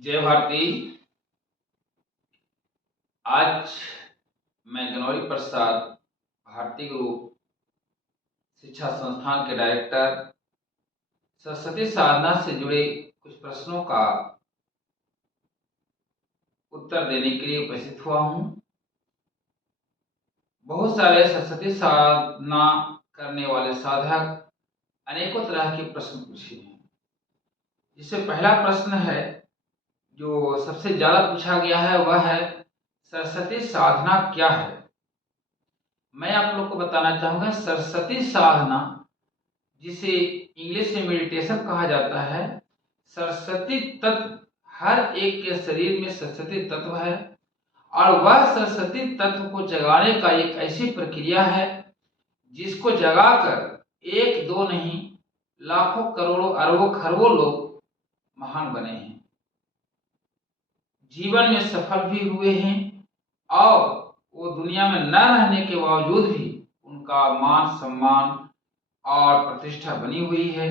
जय भारती। आज मैं गनौरी प्रसाद भारती ग्रुप शिक्षा संस्थान के डायरेक्टर सरस्वती साधना से जुड़े कुछ प्रश्नों का उत्तर देने के लिए उपस्थित हुआ हूँ। बहुत सारे सरस्वती साधना करने वाले साधक अनेकों तरह के प्रश्न पूछे हैं। जिससे पहला प्रश्न है जो सबसे ज्यादा पूछा गया है वह है सरस्वती साधना क्या है। मैं आप लोग को बताना चाहूंगा सरस्वती साधना, जिसे इंग्लिश में मेडिटेशन कहा जाता है, सरस्वती तत्व हर एक के शरीर में सरस्वती तत्व है और वह सरस्वती तत्व को जगाने का एक ऐसी प्रक्रिया है जिसको जगाकर एक दो नहीं लाखों करोड़ों अरबों खरबों लोग महान बने हैं, जीवन में सफल भी हुए हैं और वो दुनिया में न रहने के बावजूद भी उनका मान सम्मान और प्रतिष्ठा बनी हुई है।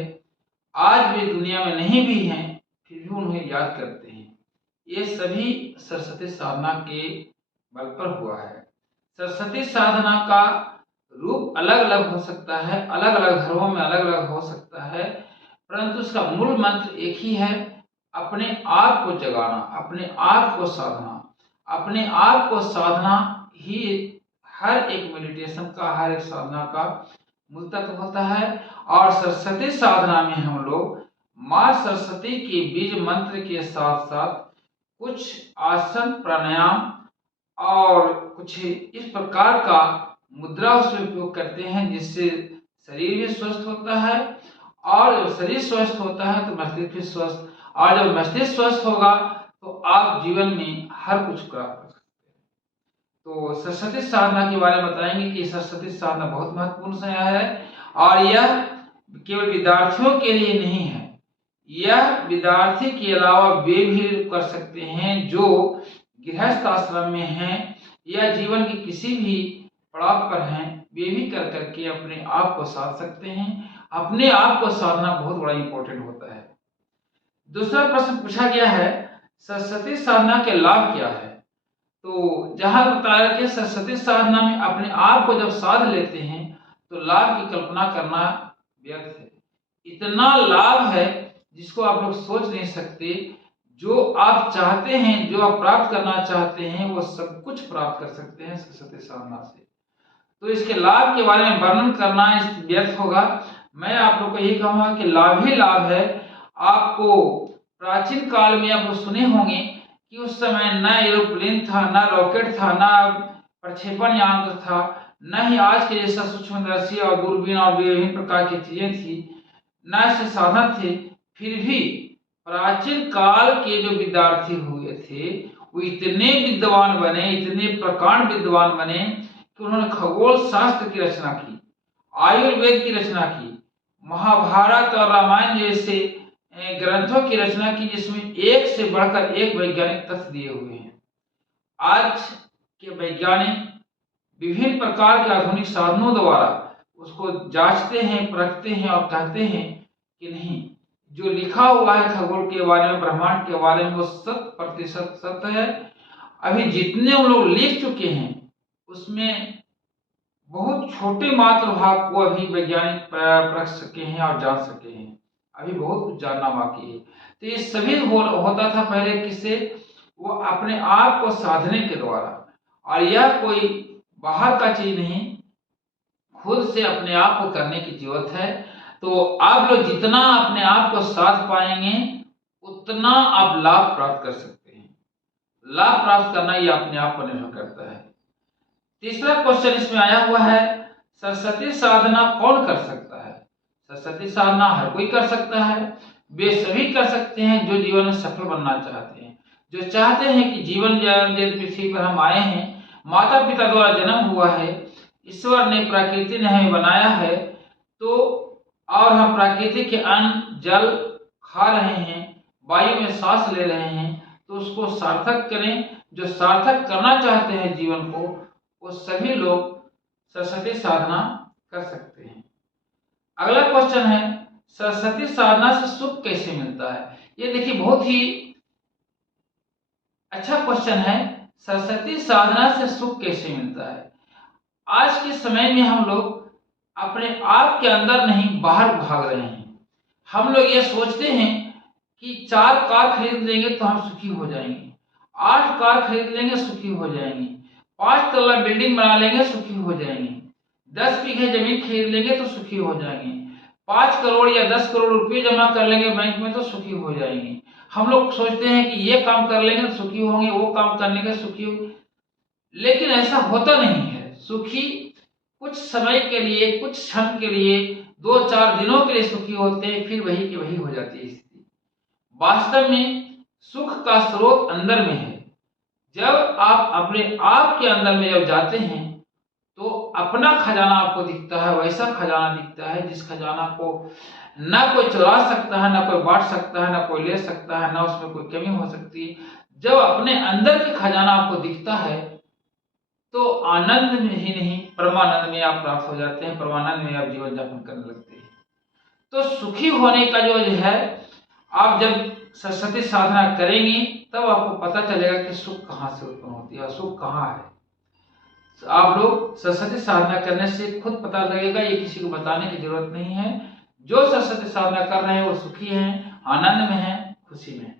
आज भी दुनिया में नहीं भी हैं फिर भी उन्हें याद करते हैं। ये सभी सरस्वती साधना के बल पर हुआ है। सरस्वती साधना का रूप अलग अलग हो सकता है, अलग अलग धर्मों में अलग अलग हो सकता है, परंतु उसका मूल मंत्र एक ही है, अपने आप को जगाना, अपने आप को साधना। अपने आप को साधना ही हर एक मेडिटेशन का, हर एक साधना का मूल तत्व होता है। और सरस्वती साधना में हम लोग माँ सरस्वती के बीज मंत्र के साथ साथ कुछ आसन प्राणायाम और कुछ इस प्रकार का मुद्रा उसमें उपयोग करते हैं जिससे शरीर भी स्वस्थ होता है और जब शरीर स्वस्थ होता है तो मस्तिष्क भी स्वस्थ, और जब मस्तिष्क स्वस्थ होगा तो आप जीवन में हर कुछ प्राप्त कर सकते हैं। तो सरस्वती साधना के बारे में बताएंगे कि सरस्वती साधना बहुत महत्वपूर्ण समय है और यह केवल विद्यार्थियों के लिए नहीं है, यह विद्यार्थी के अलावा वे भी कर सकते हैं जो गृहस्थ आश्रम में हैं या जीवन के किसी भी पड़ाव पर हैं, वे भी कर करके अपने आप को साध सकते हैं। अपने आप को साधना बहुत बड़ा इंपॉर्टेंट होता है। दूसरा प्रश्न पूछा गया है सरस्वती साधना के लाभ क्या है। तो जहां बताया कि सरस्वती साधना में अपने आप को जब साध लेते हैं तो लाभ की कल्पना करना व्यर्थ है। इतना लाभ है जिसको आप लोग सोच नहीं सकते। जो आप चाहते हैं, जो आप प्राप्त करना चाहते हैं, वो सब कुछ प्राप्त कर सकते हैं सरस्वती साधना से। तो इसके लाभ के बारे में वर्णन करना इस व्यर्थ होगा। मैं आप लोग को यही कहूंगा कि लाभ ही लाभ है। आपको प्राचीन काल में आप लोग सुने होंगे कि उस समय न एरोप्लेन था, न रॉकेट था, न प्रक्षेपण यंत्र था, न ही आज के जैसा सूक्ष्मदर्शी और दूरबीन और विभिन्न प्रकार की चीजें थी, न ऐसे साधन थे। फिर भी प्राचीन काल के जो विद्यार्थी हुए थे वो इतने विद्वान बने, इतने प्रकांड विद्वान बने कि उन्होंने खगोल शास्त्र की रचना की, आयुर्वेद की रचना की, महाभारत और रामायण जैसे ग्रंथों की रचना की जिसमें एक से बढ़कर एक वैज्ञानिक तथ्य दिए हुए हैं। आज के वैज्ञानिक विभिन्न प्रकार के आधुनिक साधनों द्वारा उसको जांचते हैं, परखते हैं और कहते हैं कि नहीं, जो लिखा हुआ है खगोल के बारे में, ब्रह्मांड के बारे में, वो 100% सत्य है। अभी जितने हम लोग लिख चुके हैं उसमें बहुत छोटे मात्र भाग को अभी वैज्ञानिक परख सके हैं और जान सके हैं। अभी बहुत कुछ जानना बाकी है। तो ये सभी होता था पहले किससे? वो अपने आप को साधने के द्वारा, और यह कोई बाहर का चीज नहीं, खुद से अपने आप को करने की जरूरत है। तो आप लोग जितना अपने आप को साध पाएंगे उतना आप लाभ प्राप्त कर सकते हैं। लाभ प्राप्त करना ये अपने आप पर निर्भर करता है। तीसरा क्वेश्चन इसमें आया हुआ है सरस्वती साधना कौन कर सकता है। सरस्वती साधना हर कोई कर सकता है। वे सभी कर सकते हैं जो जीवन में सफल बनना चाहते हैं, जो चाहते हैं कि जीवन पृथ्वी पर हम आए हैं, माता पिता द्वारा जन्म हुआ है, ईश्वर ने, प्रकृति ने हमें बनाया है, तो और हम प्रकृति के अन्न जल खा रहे हैं, वायु में सांस ले रहे हैं, तो उसको सार्थक करें। जो सार्थक करना चाहते हैं जीवन को, वो सभी लोग सरस्वती साधना कर सकते हैं। अगला क्वेश्चन है सरस्वती साधना से सुख कैसे मिलता है। ये देखिए बहुत ही अच्छा क्वेश्चन है, सरस्वती साधना से सुख कैसे मिलता है? आज के समय में हम लोग अपने आप के अंदर नहीं बाहर भाग रहे हैं। हम लोग ये सोचते हैं कि 4 कार खरीद लेंगे तो हम सुखी हो जाएंगे, 8 कार खरीद लेंगे सुखी हो जाएंगे, 5 तल्ला बिल्डिंग बना लेंगे सुखी हो जाएंगे, 10 बीघे जमीन खरीद लेंगे तो सुखी हो जाएंगे, 5 करोड़ या 10 करोड़ रुपए जमा कर लेंगे बैंक में तो सुखी हो जाएंगे। हम लोग सोचते हैं कि ये काम कर लेंगे तो सुखी होंगे, वो काम करने के सुखी होंगे, लेकिन ऐसा होता नहीं है। सुखी कुछ समय के लिए, कुछ क्षण के लिए, 2-4 दिनों के लिए सुखी होते हैं, फिर वही की वही हो जाती है स्थिति। वास्तव में सुख का स्रोत अंदर में है। जब आप अपने आप के अंदर में जब जाते हैं तो अपना खजाना आपको दिखता है, वैसा खजाना दिखता है जिस खजाना को ना कोई चुरा सकता है, ना कोई बांट सकता है, ना कोई ले सकता है, ना उसमें कोई कमी हो सकती है। जब अपने अंदर के खजाना आपको दिखता है तो आनंद में ही नहीं, परमानंद में आप प्राप्त हो जाते हैं, परमानंद में आप जीवन यापन करने लगते हैं। तो सुखी होने का जो है, आप जब सरस्वती साधना करेंगे तब आपको पता चलेगा कि सुख कहाँ से उत्पन्न होती है, सुख कहाँ है। आप लोग सरस्वती साधना करने से खुद पता लगेगा, ये किसी को बताने की जरूरत नहीं है। जो सरस्वती साधना कर रहे हैं वो सुखी हैं, आनंद में हैं, खुशी में।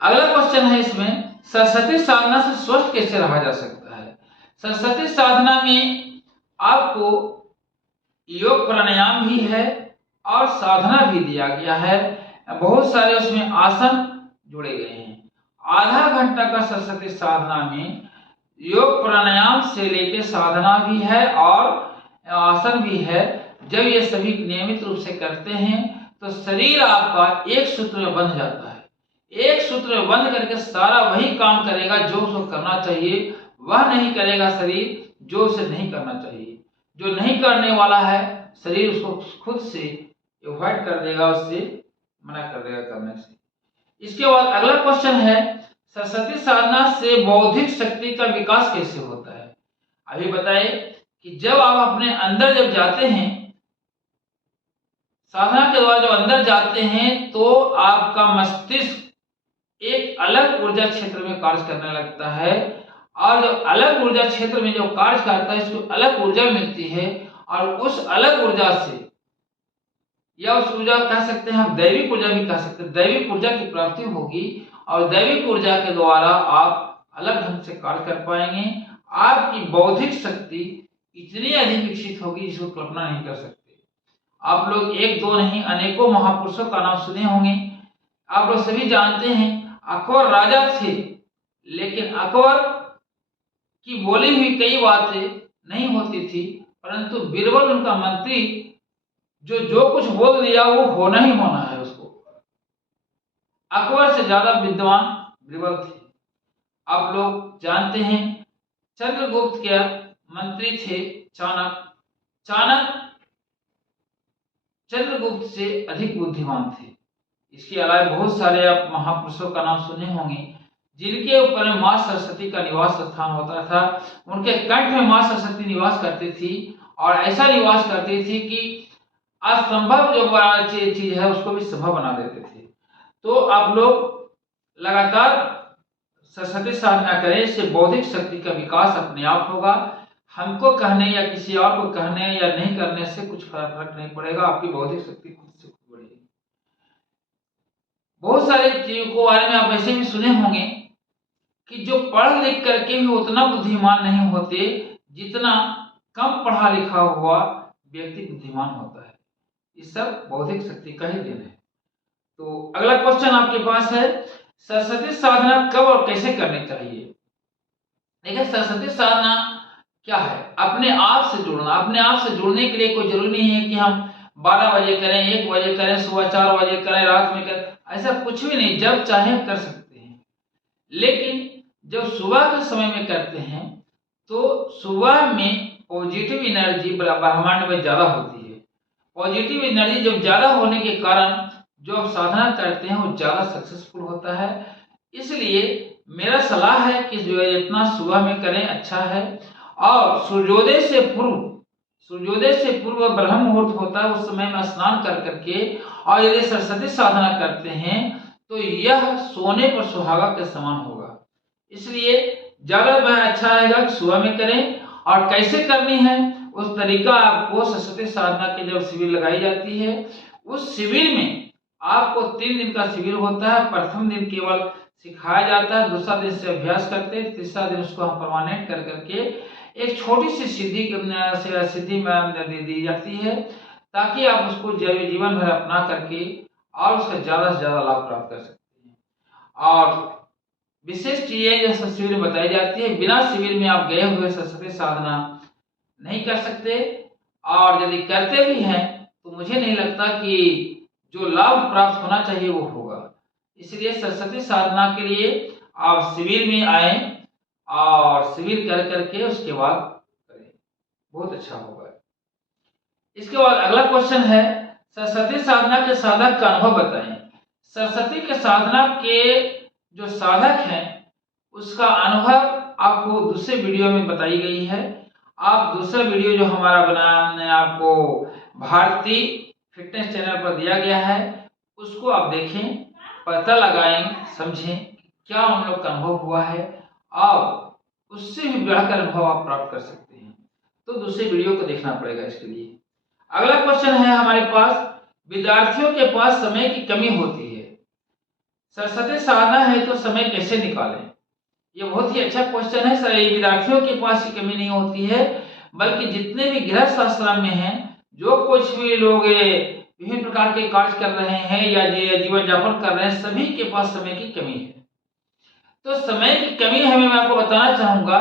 अगला क्वेश्चन है इसमें, सरस्वती साधना से स्वस्थ कैसे रहा जा सकता है? सरस्वती साधना में आपको योग प्राणायाम भी है और साधना भी दिया गया है। बहुत सारे उसमें आसन जुड़े गए हैं। आधा घंटा का सरस्वती साधना में योग प्राणायाम से लेकर साधना भी है और आसन भी है। जब ये सभी नियमित रूप से करते हैं तो शरीर आपका एक सूत्र में बंध जाता है। एक सूत्र में बंध करके सारा वही काम करेगा जो उसको करना चाहिए, वह नहीं करेगा शरीर जो उसे नहीं करना चाहिए। जो नहीं करने वाला है शरीर उसको खुद से अवॉइड कर देगा, उससे मना कर देगा करने से। इसके बाद अगला क्वेश्चन है, सरस्वती साधना से बौद्धिक शक्ति का विकास कैसे होता है? अभी बताए कि जब आप अपने अंदर जब जाते हैं, साधना के द्वारा जब अंदर जाते हैं तो आपका मस्तिष्क एक अलग ऊर्जा क्षेत्र में कार्य करने लगता है और जो अलग ऊर्जा क्षेत्र में जो कार्य करता है इसको अलग ऊर्जा मिलती है और उस अलग ऊर्जा से, या उस ऊर्जा कह सकते हैं हम दैविक ऊर्जा भी कह सकते हैं, दैविक ऊर्जा की प्राप्ति होगी और दैविक ऊर्जा के द्वारा आप अलग ढंग से कार्य कर पाएंगे। आपकी बौद्धिक शक्ति इतनी अधिक विकसित होगी जिसको कल्पना नहीं कर सकते। आप लोग एक दो नहीं अनेकों महापुरुषों का नाम सुने होंगे। आप लोग सभी जानते हैं अकबर राजा थे, लेकिन अकबर की बोली हुई कई बातें नहीं होती थी, परंतु बीरबल उनका मंत्री जो कुछ बोल दिया वो होना ही होना है उसको। अकबर से ज्यादा विद्वान बीरबल थे। आप लोग जानते हैं चंद्रगुप्त के मंत्री थे चाणक्य। चाणक्य चंद्रगुप्त से अधिक बुद्धिमान थे। इसके अलावा बहुत सारे आप महापुरुषों का नाम सुने होंगे जिनके ऊपर में माँ सरस्वती का निवास स्थान होता था। उनके कंठ में माँ सरस्वती निवास करती थी और ऐसा निवास करती थी कि असंभव जो चीज है उसको भी संभव बना देते थे। तो आप लोग लगातार सरस्वती साधना करें, इससे बौद्धिक शक्ति का विकास अपने आप होगा। हमको कहने या किसी और को कहने या नहीं करने से कुछ फर्क नहीं पड़ेगा, आपकी बौद्धिक शक्ति खुद से खुद बढ़ेगी। बहुत सारे चीजों को बारे में आप ऐसे भी सुने होंगे कि जो पढ़ लिख करके भी उतना बुद्धिमान नहीं होते जितना कम पढ़ा लिखा हुआ व्यक्ति बुद्धिमान होता है। इस सब बौद्धिक शक्ति का ही देन है। तो अगला क्वेश्चन आपके पास है, सरस्वती साधना कब और कैसे करनी चाहिए? देखिए, सरस्वती साधना क्या है? अपने आप से जुड़ना। अपने आप से जुड़ने के लिए कोई जरूरी नहीं है कि हम 12 बजे करें, 1 बजे करें, सुबह 4 बजे करें, रात में करें, ऐसा कुछ भी नहीं। जब चाहे कर सकते हैं। लेकिन जब सुबह के समय में करते हैं तो सुबह में पॉजिटिव एनर्जी ब्रह्मांड में ज्यादा होती है। पॉजिटिव एनर्जी जब ज्यादा होने के कारण जो आप साधना करते हैं वो ज्यादा सक्सेसफुल होता है। इसलिए मेरा सलाह है कि जो है इतना सुबह में करें अच्छा है। और सूर्योदय से पूर्व ब्रह्म मुहूर्त होता है, उस समय में स्नान कर करके और यदि सरस्वती साधना करते हैं तो यह सोने पर सुहागा के समान होगा। इसलिए ज़्यादा अच्छा रहेगा कि सुबह में करें। और कैसे करनी है उस तरीका आपको सरस्वती साधना की जब शिविर लगाई जाती है, उस शिविर में आपको 3 दिन का शिविर होता है। प्रथम दिन केवल सिखाया जाता है, दूसरा दिन से अभ्यास करते हैं, तीसरा दिन उसको हम परमानेंट कर करके एक छोटी सी सिद्धि में दी जाती है, ताकि आप उसको जीवन भर अपना करके और उसका ज़्यादा से ज़्यादा लाभ प्राप्त कर सकते हैं। और विशेष चीजें जो शिविर में बताई जाती है, बिना शिविर में आप गए हुए सरस्वती साधना नहीं कर सकते। और यदि करते भी हैं तो मुझे नहीं लगता कि जो लाभ प्राप्त होना चाहिए वो होगा। इसलिए सरस्वती साधना के लिए आप शिविर में आए और शिविर कर करके उसके बाद करें, बहुत अच्छा होगा। इसके बाद अगला क्वेश्चन है, सरस्वती साधना के साधक का अनुभव बताएं। सरस्वती के साधना के जो साधक हैं उसका अनुभव आपको दूसरे वीडियो में बताई गई है। आप दूसरा वीडियो जो हमारा बनाया आपको भारती फिटनेस चैनल पर दिया गया है, उसको आप देखें, पता लगाएं, समझें क्या उन लोग का अनुभव हुआ है और उससे भी बढ़कर अनुभव आप प्राप्त कर सकते हैं। तो दूसरे वीडियो को देखना पड़ेगा इसके लिए। अगला क्वेश्चन है हमारे पास, विद्यार्थियों के पास समय की कमी होती है, सरस्वती साधना है तो समय कैसे निकालें? ये बहुत ही अच्छा क्वेश्चन है। सर, विद्यार्थियों के पास की कमी नहीं होती है, बल्कि जितने भी गृहस्थ आश्रम में हैं, जो कुछ भी लोग विभिन्न प्रकार के कार्य कर रहे हैं या जीवन यापन कर रहे हैं, सभी के पास समय की कमी है। तो समय की कमी हमें मैं आपको बताना चाहूंगा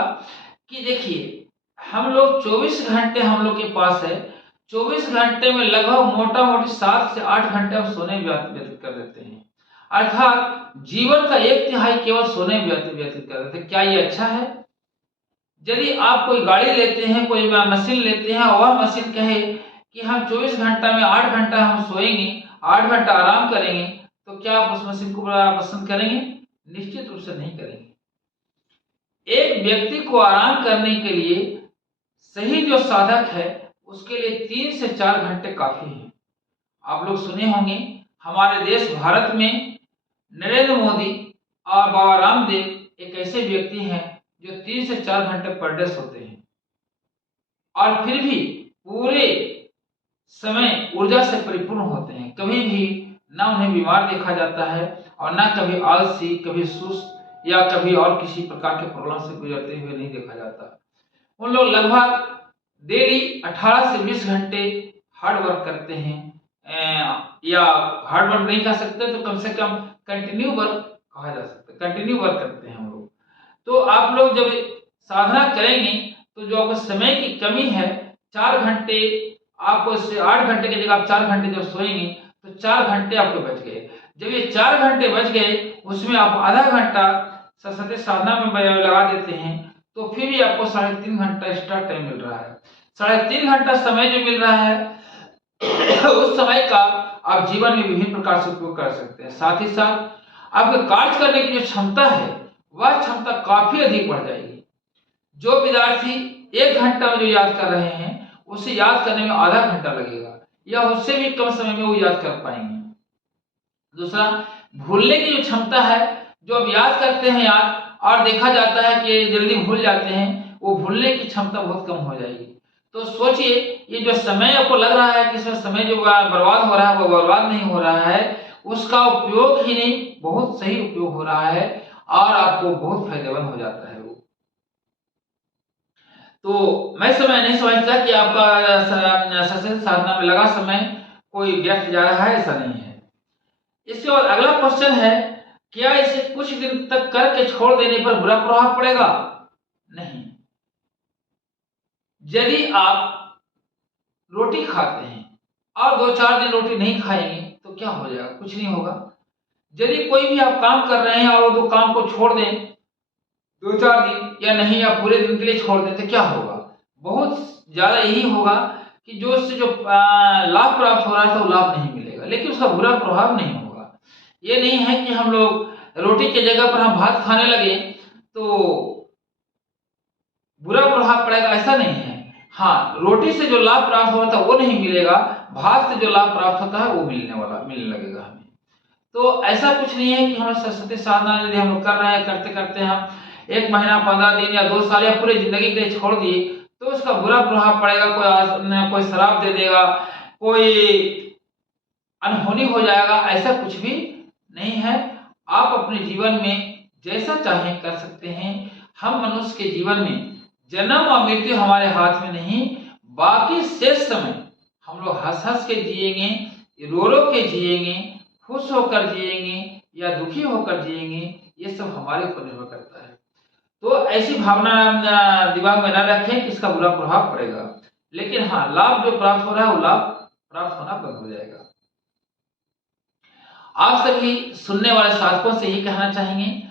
कि देखिए, हम लोग 24 घंटे हम लोग के पास है। 24 घंटे में लगभग मोटा मोटी 7 से 8 घंटे हम सोने व्यतीत कर देते हैं, अर्थात जीवन का 1/3 केवल सोने में व्यतीत कर देते हैं। क्या ये अच्छा है? यदि आप कोई गाड़ी लेते हैं, कोई मशीन लेते हैं और वह मशीन कहे कि हम 24 घंटा में 8 घंटा हम सोएंगे, 8 घंटा आराम करेंगे, तो क्या आप उस मशीन को पसंद करेंगे? निश्चित रूप से नहीं करेंगे। एक व्यक्ति को आराम करने के लिए सही जो साधक है उसके लिए 3 से 4 घंटे काफी है। आप लोग सुने होंगे हमारे देश भारत में नरेंद्र मोदी और बाबा रामदेव एक ऐसे व्यक्ति हैं जो 3 से 4 घंटे पर डे सोते हैं और फिर भी पूरे समय ऊर्जा से परिपूर्ण होते हैं। कभी भी ना उन्हें बीमार देखा जाता है और ना कभी आलसी, कभी सुस्त या कभी और किसी प्रकार के प्रॉब्लम से गुजरते हुए नहीं देखा जाता। उन लोग लगभग डेली 18 से 20 घंटे हार्ड वर्क करते हैं, या हार्ड वर्क नहीं कह सकते तो कम से कम कंटिन्यू वर्क कहा जा सकता है, कंटिन्यू वर्क करते हैं हम लोग। तो आप लोग जब साधना करेंगे तो जो आपको समय की कमी है, 4 घंटे आपको, 8 घंटे की जगह आप 4 घंटे जब सोएंगे तो 4 घंटे आपके बच गए। जब ये 4 घंटे बच गए, उसमें आप आधा घंटा सरस्वती साधना में लगा देते हैं, तो फिर भी आपको 3.5 घंटा एक्स्ट्रा टाइम मिल रहा है। 3.5 घंटा समय जो मिल रहा है उस समय का आप जीवन में विभिन्न प्रकार से उपयोग कर सकते हैं। साथ ही साथ आपके कार्य करने की जो क्षमता है वह क्षमता काफी अधिक बढ़ जाएगी। जो विद्यार्थी 1 घंटा में जो याद कर रहे हैं उसे याद करने में आधा घंटा लगेगा या उससे भी कम समय में वो याद कर पाएंगे। दूसरा, भूलने की जो क्षमता है, जो अब याद करते हैं याद और देखा जाता है कि जल्दी भूल जाते हैं, वो भूलने की क्षमता बहुत कम हो जाएगी। तो सोचिए, ये जो समय आपको लग रहा है कि इसमें समय जो बर्बाद हो रहा है वो बर्बाद नहीं हो रहा है, उसका उपयोग ही नहीं, बहुत सही उपयोग हो रहा है और आपको बहुत फायदेमंद हो जाता है वो। तो मैं समय नहीं समझता कि आपका सरस्वती साधना में लगा समय कोई व्यर्थ जा रहा है, ऐसा नहीं है। इसके बाद अगला क्वेश्चन है, क्या इसे कुछ दिन तक करके छोड़ देने पर बुरा प्रभाव पड़ेगा? नहीं। यदि आप रोटी खाते हैं और 2-4 दिन रोटी नहीं खाएंगे तो क्या हो जाएगा? कुछ नहीं होगा। यदि कोई भी आप काम कर रहे हैं और वो काम को छोड़ दें 2-4 दिन या नहीं या पूरे दिन के लिए छोड़ दें तो क्या होगा? बहुत ज्यादा यही होगा कि जो उससे जो लाभ प्राप्त हो रहा था वो लाभ नहीं मिलेगा, लेकिन उसका बुरा प्रभाव नहीं होगा। ये नहीं है कि हम लोग रोटी की जगह पर हम भात खाने लगे तो बुरा प्रभाव पड़ेगा, ऐसा नहीं है। हाँ, रोटी से जो लाभ प्राप्त होता है वो नहीं मिलेगा, भात से जो लाभ प्राप्त होता है वो मिलने लगेगा हमें। तो ऐसा कुछ नहीं है कि हम सरस्वती साधना यदि हम कर रहे हैं, करते करते हम 1 महीना, 15 दिन या 2 साल या पूरी जिंदगी के लिए छोड़ दिए तो उसका बुरा प्रभाव पड़ेगा। कोई शराब दे देगा, कोई अनहोनी हो जाएगा, ऐसा कुछ भी नहीं है। आप अपने जीवन में जैसा चाहें कर सकते हैं। हम मनुष्य के जीवन में जन्म और मृत्यु हमारे हाथ में नहीं, बाकी शेष समय हम लोग हंस हंस के जिएंगे, रो रो के जिएंगे, खुश होकर जिएंगे या दुखी होकर जिएंगे, ये सब हमारे ऊपर निर्भर करता है। तो ऐसी भावना दिमाग में न रखें कि इसका बुरा प्रभाव पड़ेगा। लेकिन हाँ, लाभ जो प्राप्त हो रहा है वो लाभ प्राप्त होना बंद हो जाएगा। आप सभी सुनने वाले साधकों से यही कहना चाहेंगे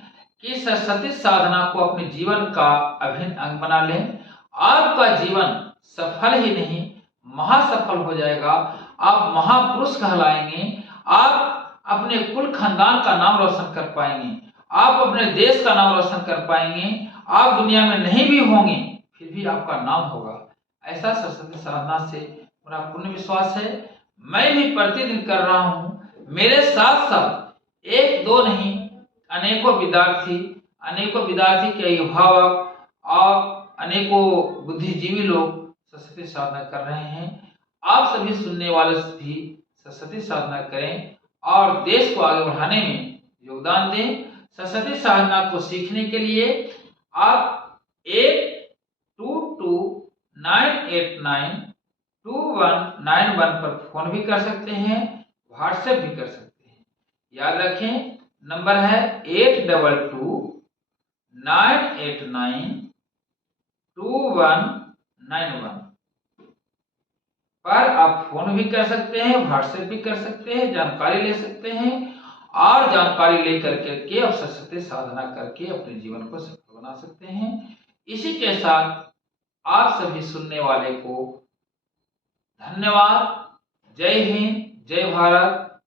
कि सरस्वती साधना को अपने जीवन का अभिन्न अंग बना लें। आपका जीवन सफल ही नहीं, महासफल हो जाएगा। आप महापुरुष कहलाएंगे। आप अपने कुल खानदान का नाम रोशन कर पाएंगे। आप अपने देश का नाम रोशन कर पाएंगे। आप दुनिया में नहीं भी होंगे फिर भी आपका नाम होगा। ऐसा सरस्वती साधना से मेरा पूर्ण विश्वास है। मैं भी प्रतिदिन कर रहा हूँ। मेरे साथ साथ 1-2 नहीं, अनेकों विद्यार्थी के अभिभावक और अनेकों बुद्धिजीवी लोग सरस्वती साधना कर रहे हैं। आप सभी सुनने वाले भी सरस्वती साधना करें और देश को आगे बढ़ाने में योगदान दें। सरस्वती साधना को सीखने के लिए आप 8229892191 पर फोन भी कर सकते हैं, व्हाट्सएप भी कर सकते हैं। याद रखें, नंबर है 8229892191 पर आप फोन भी कर सकते हैं, व्हाट्सएप भी कर सकते हैं, जानकारी ले सकते हैं और जानकारी लेकर के आप सरस्वती साधना करके अपने जीवन को सफल बना सकते हैं। इसी के साथ आप सभी सुनने वाले को धन्यवाद। जय हिंद, जय भारत।